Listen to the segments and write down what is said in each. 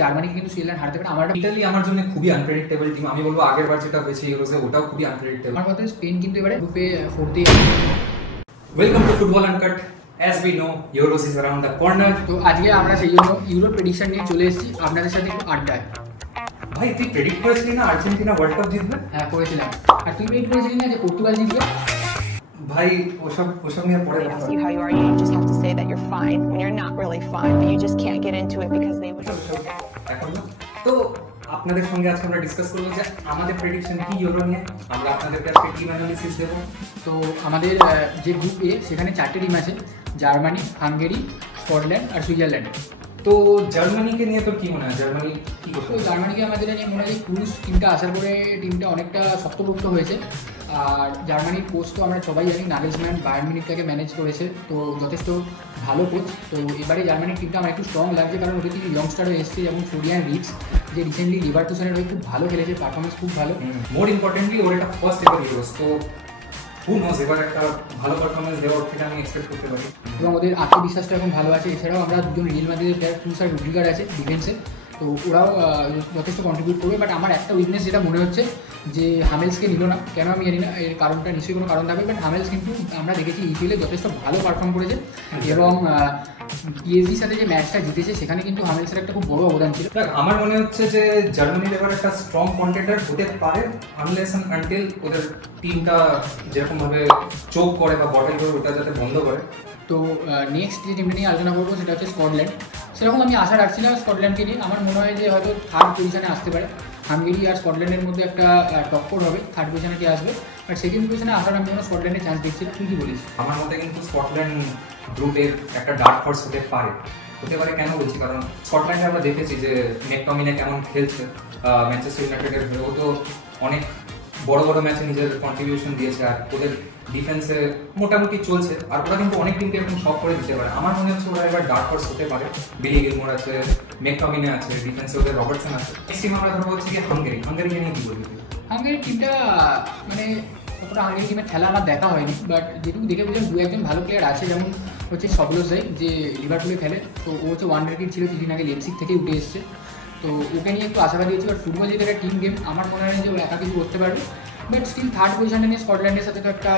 জার্মানিকে কিন্তু সুইজারল্যান্ড হারাতে পারে। ইতালি আমার জন্য খুবই আনপ্রেডিক্টেবল টিম। আমি বলবো আগের বার যেটা হয়েছে ইউরোজে ওটাও খুবই আনপ্রেডিক্টেবল। আমার মতে স্পেন কিন্তু এবারে গ্রুপে 4তে। Welcome to football uncut. As we know, Euros is around the corner. তো আজকে আমরা সেই জন্য ইউরো প্রেডিকশন নিয়ে চলে এসেছি আপনাদের সাথে একটু আড্ডায়। ভাই তুই প্রেডিক্ট করেছিলি না আর্জেন্টিনা ওয়ার্ল্ড কাপ জিতবে? হ্যাঁ করেছিলাম। আর তুই প্রেডিক্ট করেছিলি না যে পর্তুগাল জিতবে? ভাই ওসব নিয়ে পরে কথা See how you are. You just have to say that you're fine when you're not really fine, but you just can't get into it because they would. এখন না তো আপনাদের সঙ্গে আজকে আমরা ডিসকাস করব যে আমাদের প্রেডিকশন কি ইউরো নিয়ে। আমরা আপনাদেরকে আজকে টিম অ্যানালিসিস দেব। তো আমাদের যে গ্রুপ এ সেখানে 4টে টিম আছে, জার্মানি, হাঙ্গেরি, স্কটল্যান্ড আর সুইজারল্যান্ড। তো জার্মানিকে নিয়ে তোর কি মনে হয়, জার্মানি কি করবে? তো জার্মানিকে আমাদের নিয়ে মনে হয় ক্রুজ টিমটা আসার পরে টিমটা অনেকটা শক্তপোক্ত হয়েছে। আর জার্মানির কোচ তো আমরা সবাই জানি, নাগেলসম্যান বায়ার্ন মিউনিখকে ম্যানেজ করেছে, তো যথেষ্ট ভালো কোচ। তো এবারে জার্মানির টিমটা আমার একটু স্ট্রং লাগছে, কারণ ওদের কিছু ইয়ংস্টারও এসছে, যেমন ফ্লোরিয়ান রিটস, যে রিসেন্টলি লিভারকুসেনের হয়ে খুব ভালো খেলেছে, পারফরমেন্স খুব ভালো। মোর ইম্পর্টেন্টলি ওর এটা ফার্স্ট এভার ইউরোস, তো হু নোজ এবার একটা ভালো পারফরমেন্স দেওয়ার থেকে আমি এক্সপেক্ট করতে পারি। এবং ওদের আত্মবিশ্বাসটা এখন ভালো আছে। এছাড়াও আমরা দুজন রিয়েল মাদ্রিদের প্লেয়ার ক্রুজ আর রুডিগার আছে ডিফেন্সে, তো ওরাও যথেষ্ট কন্ট্রিবিউট করবে। বাট আমার একটা উইকনেস যেটা মনে হচ্ছে যে হামেলসকে নিল না, কেন আমি জানি না, এর কারণটা নিশ্চয়ই কোনো কারণ থাকবে। বাট হামেলস কিন্তু আমরা দেখেছি ইপিএলে যথেষ্ট ভালো পারফর্ম করেছে, এবং পিএসজির সাথে যে ম্যাচটা জিতেছে সেখানে কিন্তু হামেলসের একটা খুব বড় অবদান ছিল। আমার মনে হচ্ছে যে জার্মানির এবার একটা স্ট্রং কন্টেন্ডার হতে পারে, আনলেস অ্যান্ড আনটিল ওদের টিমটা যেরকমভাবে চোখ করে বা বটল করে ওটা যাতে বন্ধ করে। তো নেক্সট যে টিমটা নিয়ে আলোচনা করবো সেটা হচ্ছে স্কটল্যান্ড। সেরকম আমি আশা রাখছি না স্কটল্যান্ডকে নিয়ে। আমার মনে হয় যে হয়তো 3rd পজিশনে আসতে পারে। হাঙ্গেরি আর স্কটল্যান্ডের মধ্যে একটা টক্কর হবে, 3rd পজিশনে কে আসবে। বাট 2nd পজিশনে আসার আমি কোনো স্কটল্যান্ডের চান্স দেখছি না। তুই কি বলিস? আমার মতে কিন্তু স্কটল্যান্ড গ্রুপের একটা ডার্ক হর্স হতে পারে। কেন বলছি, কারণ স্কটল্যান্ডে আমরা দেখেছি যে ম্যাকটমিনে কেমন খেলছে ম্যানচেস্টার ইউনাইটেডের হয়ে। ও তো অনেক বড় বড় ম্যাচে নিজের কন্ট্রিবিউশন দিয়েছে, আর ওদের ডিফেন্সে মোটামুটি চলছে, আর ওরা কিন্তু অনেক টিমকে এখন শক করে দিতে পারে। আমার মনে হচ্ছে ওরা এবার ডার্ক হর্স হতে পারে। বিলি গিলমোর আছে, ম্যাকটমিনে আছে, ডিফেন্সে ওদের রবার্টসন আছে। নেক্সট টিম আমরা ধরবো হচ্ছে কি হাঙ্গেরিকে নিয়ে কি বলবি? হাঙ্গেরির টিমটা মানে অতটা হাঙ্গেরি টিমের খেলা আমার দেখা হয়নি, বাট যেটুকু দেখে বুঝলাম 2-1 ভালো প্লেয়ার আছে, যেমন হচ্ছে সবলোজাই, যে লিভারপুলে খেলে। তো ও হচ্ছে ওয়ান্ডার কিড ছিল, কিছুদিন আগে লেপসিগ থেকে উঠে এসেছে, তো ওকে নিয়ে একটু আশাবাদী হচ্ছে। বাট ফুটবল যেটা একটা টিম গেম, আমার মনে হয় যে ও একা কিছু করতে পারবে। বাট স্টিল 3rd পজিশনে নিয়ে স্কটল্যান্ডের সাথে তো একটা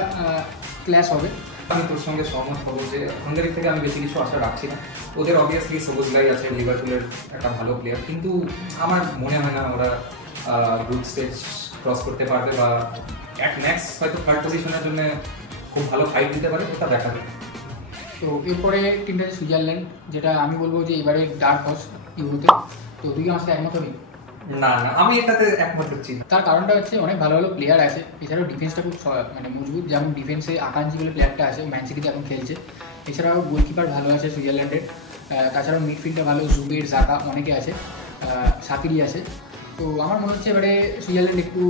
ক্লাস হবে। আমি তোর সঙ্গে সহমত হবো যে হাঙ্গেরি থেকে আমি বেশি কিছু আশা রাখছি না। ওদের অবভিয়াসলি সবুজলাই আছে, লিভারপুলের একটা ভালো প্লেয়ার, কিন্তু আমার মনে হয় না ওরা গ্রুপ স্টেজ ক্রস করতে পারবে, বা অ্যাট ম্যাক্স হয়তো 3rd পজিশনের জন্য খুব ভালো ফাইট দিতে পারে, ওটা দেখা যাবে। তো এরপরে টিমটা হচ্ছে সুইজারল্যান্ড, যেটা আমি বলবো যে এবারে ডার্ক হর্স ইউরোতে। তো তুই আমার সাথে একমত হবি? না, আমি এটাতে একমত হচ্ছি। তার কারণটা হচ্ছে অনেক ভালো ভালো প্লেয়ার আছে, এছাড়াও ডিফেন্সটা খুব মানে মজবুত। যেমন ডিফেন্সে আকাঞ্জি বলে প্লেয়ারটা আছে, ম্যান সিটিতে এখন খেলছে। এছাড়াও গোলকিপার ভালো আছে সুইজারল্যান্ডের। তাছাড়াও মিডফিল্ডটা ভালো, জুবের, জাকা অনেকে আছে, সাকিরি আছে। তো আমার মনে হচ্ছে এবারে সুইজারল্যান্ড একটু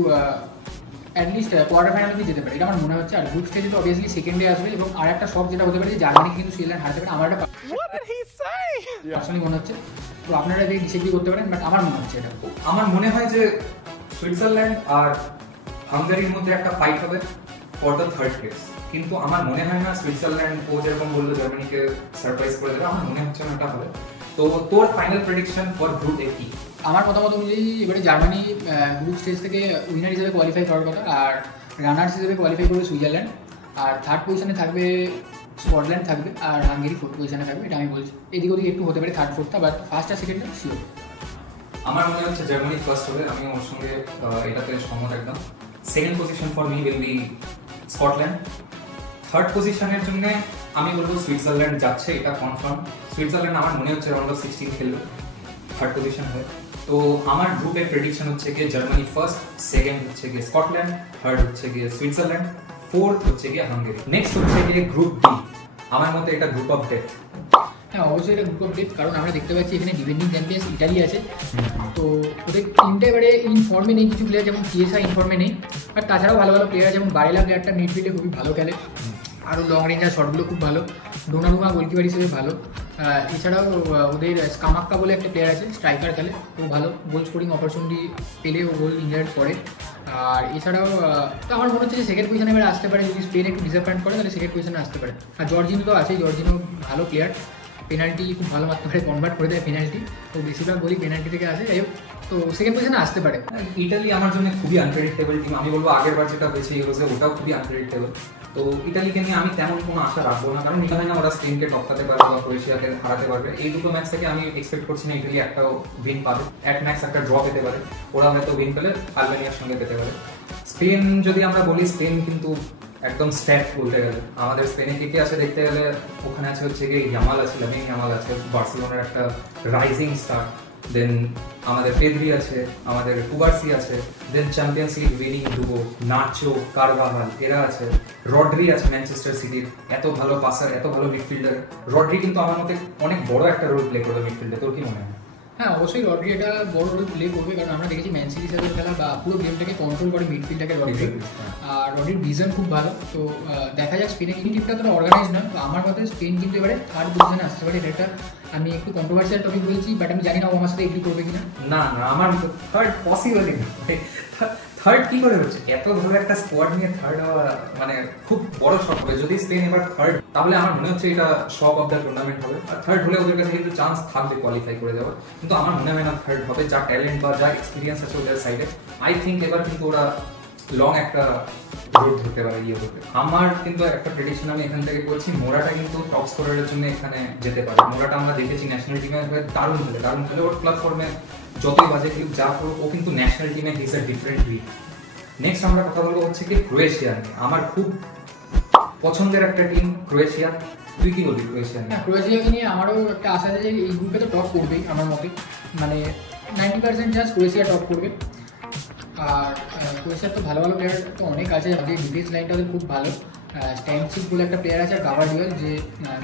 অ্যাটলিস্ট কোয়ার্টার ফাইনাল অবধি যেতে পারে, এটা আমার মনে হচ্ছে। আর গ্রুপ স্টেজে তো অবভিয়াসলি সেকেন্ডে আসবে, এবং আর একটা শখ যেটা হতে পারে যে জার্মানি কিন্তু সুইজারল্যান্ড হারতে পারে। আমার একটা পার্সোনালি মনে হচ্ছে। তো আপনারা যদি ডিসএগ্রি করতে পারেন, বাট আমার মনে হচ্ছে এটা। আমার মনে হয় যে সুইজারল্যান্ড আর হাঙ্গেরির মধ্যে একটা ফাইট হবে ফর দ্য 3rd প্লেস, কিন্তু আমার মনে হয় না সুইজারল্যান্ড ও যেরকম বললো জার্মানিকে সারপ্রাইজ করে দেবে, আমার মনে হচ্ছে না এটা হবে। তো তোর ফাইনাল প্রেডিকশন ফর গ্রুপ এ কি? আমার মতামত অনুযায়ী এবারে জার্মানি গ্রুপ স্টেজ থেকে উইনার হিসেবে কোয়ালিফাই করার কথা, আর রানার্স হিসেবে কোয়ালিফাই করবে সুইজারল্যান্ড, আর 3rd পজিশনে থাকবে স্কটল্যান্ড থাকবে, আর হাঙ্গেরি 4th পজিশনে থাকবে। এটা আমি বলছি, এদিক ওদিক একটু হতে পারে 3rd 4th, but 1st R 2nd sure. আমার মনে হচ্ছে জার্মানি ফার্স্ট হবে, আমি ওর সঙ্গে এটাতে সহমত একদম। 2nd position for me will be Scotland. 3rd পজিশনের জন্য আমি বলবো সুইজারল্যান্ড যাচ্ছে, এটা কনফার্ম। সুইজারল্যান্ড আমার মনে হচ্ছে রাউন্ড অফ 16 খেলবে, 3rd পজিশন হয়। তো আমার গ্রুপের প্রেডিকশন হচ্ছে গিয়ে জার্মানি ফার্স্ট, 2nd হচ্ছে গিয়ে স্কটল্যান্ড, 3rd হচ্ছে গিয়ে সুইজারল্যান্ড, 4th হচ্ছে গিয়ে হাঙ্গেরি। নেক্সট হচ্ছে গিয়ে গ্রুপ ডি। আমার মতে এটা গ্রুপ অফ ডেথ। হ্যাঁ অবশ্যই এটা গ্রুপ অফ ডেথ, কারণ আমরা দেখতে পাচ্ছি এখানে ডিফেন্ডিং চ্যাম্পিয়ন্স ইটালি আছে। তো ওদের টিমটা এবারে ইনফর্মে নেই, কিছু প্লেয়ার যেমন চিয়েসা ইনফর্মে নেই, বাট তাছাড়াও ভালো ভালো প্লেয়ার, যেমন বারেলা প্লেয়ারটা মিডফিল্ডে খুবই ভালো খেলে, আরও লং রেঞ্জার শটগুলো খুব ভালো। ডোনারুমা গোলকিপার হিসেবে ভালো। এছাড়াও ওদের স্কামাক্কা বলে একটা প্লেয়ার আছে, স্ট্রাইকার খেলে, ও ভালো, গোল স্কোরিং অপরচুনিটি পেলে ও গোল ইনজার্ড করে। আর এছাড়াও তো আমার মনে হচ্ছে যে 2nd পজিশনে এবার আসতে পারে, যদি স্পেন একটু ডিসঅ্যাপয়েন্ট করে তাহলে 2nd পজিশনে আসতে পারে। আর জর্জিনো তো আছে, জর্জিনো ভালো প্লেয়ার। পেনাল্টি খুব ভালো মারতে পারে, কনভার্ট করে দেয় পেনাল্টি, তো বেশিরভাগ গোলই পেনাল্টি থেকে আসে। যাই হোক, তো সেকেন্ড পজিশনে আসতে পারে। ইটালি আমার জন্য খুবই আনপ্রেডিক্টেবল টিম। আমি বলবো আগের বার যেটা হয়েছে ইউরোজে ওটাও খুবই আনপ্রেডিক্টেবল। তো ইটালিকে নিয়ে আমি তেমন কোনো আশা রাখবো না, কারণ মনে হয় না ওরা স্পেনকে টপকাতে পারবে বা ক্রোয়েশিয়াকে হারাতে পারবে। এই দুটো ম্যাচ থেকে আমি এক্সপেক্ট করছি না ইটালি একটাও উইন পাবে, এক ম্যাচ একটা ড্র পেতে পারে, ওরা হয়তো উইন পেলে আলবেনিয়ার সঙ্গে পেতে পারে। স্পেন যদি আমরা বলি, স্পেন কিন্তু একদম স্ট্যাক বলতে গেলে। আমাদের স্পেনে কে কে আছে দেখতে গেলে ওখানে আছে হচ্ছে গিয়ে ইয়ামাল আছে, লামিন ইয়ামাল আছে, বার্সেলোনার একটা রাইজিং স্টার। দেন আমাদের পেদ্রি আছে, আমাদের কুবার্সি আছে, দেন চ্যাম্পিয়ন্স লিগ উইনিং ডুবো নাচো, কারভাহাল এরা আছে, রড্রি আছে ম্যানচেস্টার সিটির, এত ভালো পাসার, এত ভালো মিডফিল্ডার। রড্রি কিন্তু আমার মতে অনেক বড় একটা রোল প্লে করবে মিডফিল্ডে, তোর কি মনে হয়? হ্যাঁ, অবশ্যই রড্রি এটা বড় রোল প্লে করবে, কারণ আমরা দেখেছি ম্যান সিটির সাথে খেলা বা পুরো গেমটাকে কন্ট্রোল করে মিডফিল্ডটাকে রড্রি। আর রড্রির ভিজন খুব ভালো। তো দেখা যাক, স্পেনের এই টিমটা তো অর্গানাইজ না, তো আমার মতে স্পেন কিন্তু এবারে থার্ড পজিশনে আসতে পারে। এটা আমি একটু কন্ট্রোভার্সিয়াল টপিক বলছি, বাট আমি জানি না ও আমার সাথে এগ্রি করবে কিনা। না না, আমার থার্ড পসিবলই না। থার্ড কি করে হচ্ছে? এত ভালো একটা স্কোয়াড নিয়ে থার্ড হওয়া মানে খুব বড় শট হবে। যদি স্পেন এবার থার্ড, তাহলে আমার মনে হচ্ছে এটা শক অফ দ্য টুর্নামেন্ট হবে। আর থার্ড হলে ওদের কাছে কিন্তু চান্স থাকবে কোয়ালিফাই করে যাওয়ার, কিন্তু আমার মনে হয় না থার্ড হবে। যা ট্যালেন্ট বা যা এক্সপিরিয়েন্স আছে ওদের সাইডে, আই থিঙ্ক এবার কিন্তু ওরা লং একটা রোড ধরতে পারে ইয়ে করতে। আমার কিন্তু একটা প্রেডিকশন আমি এখান থেকে করছি, মোরাটা কিন্তু টপ স্কোরারের জন্য এখানে যেতে পারে। মোরাটা আমরা দেখেছি ন্যাশনাল টিমে দারুণ খেলে ওর ক্লাব ফর্মে যতই বাজে কিন্তু যা করুক, ও কিন্তু ন্যাশনাল টিমে his a different week. Next আমরা কথা বলবো হচ্ছে কি ক্রোয়েশিয়া নিয়ে। আমার খুব পছন্দের একটা টিম ক্রোয়েশিয়া। তুই কি বলবি ক্রোয়েশিয়া নিয়ে? হ্যাঁ, ক্রোয়েশিয়াকে নিয়ে আমারও একটা আশা আছে যে এই গ্রুপে তো টপ করবেই আমার মতে, মানে 90% চান্স ক্রোয়েশিয়া টপ করবে। আর ক্রোয়েশিয়ার তো ভালো ভালো প্লেয়ার তো অনেক আছে, যে ডিফেন্স লাইনটা ওদের খুব ভালো। স্ট্যানচিক বলে একটা প্লেয়ার আছে, আর গাভার্ডিওল যে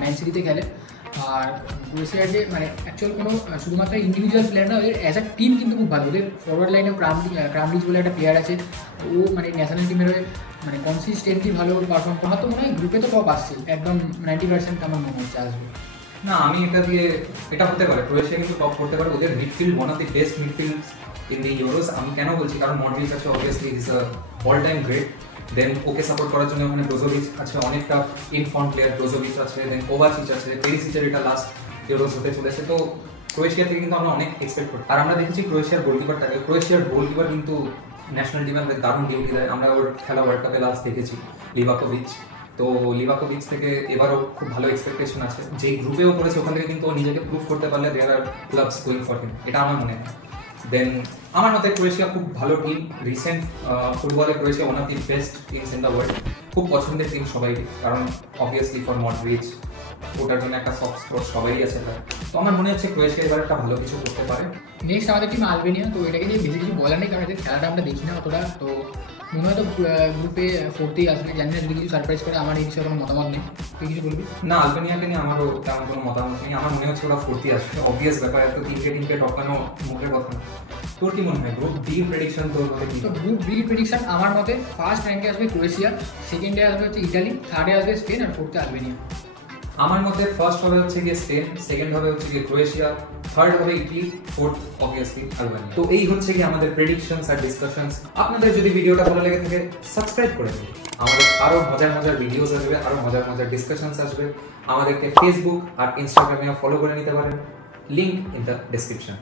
ম্যান সিটিতে খেলে। আর ক্রোয়েশিয়ার যে মানে অ্যাকচুয়াল কোনো শুধুমাত্র ইন্ডিভিজুয়াল প্লেয়ার না, ওদের অ্যাজ আ টিম কিন্তু খুব ভালো। ওদের ফরওয়ার্ড লাইনেও ক্রামরিচ বলে একটা প্লেয়ার আছে, ও মানে ন্যাশনাল টিমের হয়ে মানে কনসিস্টেন্টলি ভালো পারফর্ম করা। তো মনে হয় গ্রুপে তো টপ আসছে একদম 90% আমার মনে হচ্ছে আসবে। না, আমি এটা হতে পারে ক্রোয়েশিয়া কিন্তু টপ করতে পারে। ওদের midfield one of the best midfield in the euros. আমি কেন বলছি, কারণ মডরিচ আছে, obviously is a all time great. Then ওকে সাপোর্ট করার জন্য ওখানে ব্রোজোভিচ আছে, অনেকটা ইনফর্ম প্লেয়ার ব্রোজোভিচ আছে, দেন কোভাচিচ আছে, পেরিসিচের এটা লাস্ট ইউরোস হতে চলেছে। তো ক্রোয়েশিয়া থেকে কিন্তু আমরা অনেক এক্সপেক্ট করি। আর আমরা দেখেছি ক্রোয়েশিয়ার গোলকিপার কিন্তু ন্যাশনাল টিমে আমাদের দারুণ ডিউটি দেয়। আমরা ওর খেলা ওয়ার্ল্ড কাপে লাস্ট দেখেছি, লিভাকোভিচ। তো লিভাকোভিচ থেকে এবারও খুব ভালো এক্সপেকটেশন আছে। যেই গ্রুপেও করেছে ওখান থেকে কিন্তু ও নিজেকে প্রুভ করতে পারলে দেয়ার আর ক্লাবস গোয়িং ফর হিম, এটা আমার মনে হয়। দেন আমার মতে ক্রোয়েশিয়া খুব ভালো টিম। রিসেন্ট ফুটবলে Croatia one of the best teams in the world. খুব পছন্দের টিম সবাই, কারণ অবভিয়াসলি ফর মডরিচ, ওটার জন্য একটা সফট স্পট সবাই আছে তার। তো আমার মনে হচ্ছে ক্রোয়েশিয়া এবার একটা ভালো কিছু করতে পারে। নেক্সট আমাদের টিম আলবেনিয়া। তো এটাকে নিয়ে বেশি কিছু বলার নেই, কারণ এদের খেলাটা আমরা দেখি না অতটা। তো মনে হয় তো গ্রুপে ফোর্থেই আসবে, জানি না যদি কিছু সারপ্রাইজ করে। আমার এই বিষয়ে কোনো মতামত নেই, তুই কিছু বলবি? না, আলবেনিয়াকে নিয়ে আমারও তেমন কোনো মতামত নেই। আমার মনে হচ্ছে ওরা ফোর্থই আসবে, অবভিয়াস ব্যাপার। এত টিমকে টপকানো মুখের কথা না। তোর কি মনে হয় গ্রুপ বি প্রেডিকশন তোর মতে কি? তো গ্রুপ বি প্রেডিকশন আমার মতে ফার্স্ট র্যাঙ্কে আসবে ক্রোয়েশিয়া, সেকেন্ডে আসবে হচ্ছে ইটালি, থার্ডে আসবে স্পেন, আর ফোর্থে আলবেনিয়া। আমার মতে ফার্স্ট হবে হচ্ছে গিয়ে স্পেন, সেকেন্ড হবে হচ্ছে গিয়ে ক্রোয়েশিয়া, থার্ড হবে ইটালি, ফোর্থ অবভিয়াসলি আলবেনিয়া। তো এই হচ্ছে গিয়ে আমাদের প্রেডিকশনস আর ডিসকাশনস। আপনাদের যদি ভিডিওটা ভালো লেগে থাকে সাবস্ক্রাইব করে দিন। আমাদের আরো মজার ভিডিওস আসবে, আরো মজার ডিসকাশনস আসবে। আমাদেরকে ফেসবুক আর ইনস্টাগ্রামে ফলো করে নিতে পারেন, লিংক ইন দ্য ডেসক্রিপশন।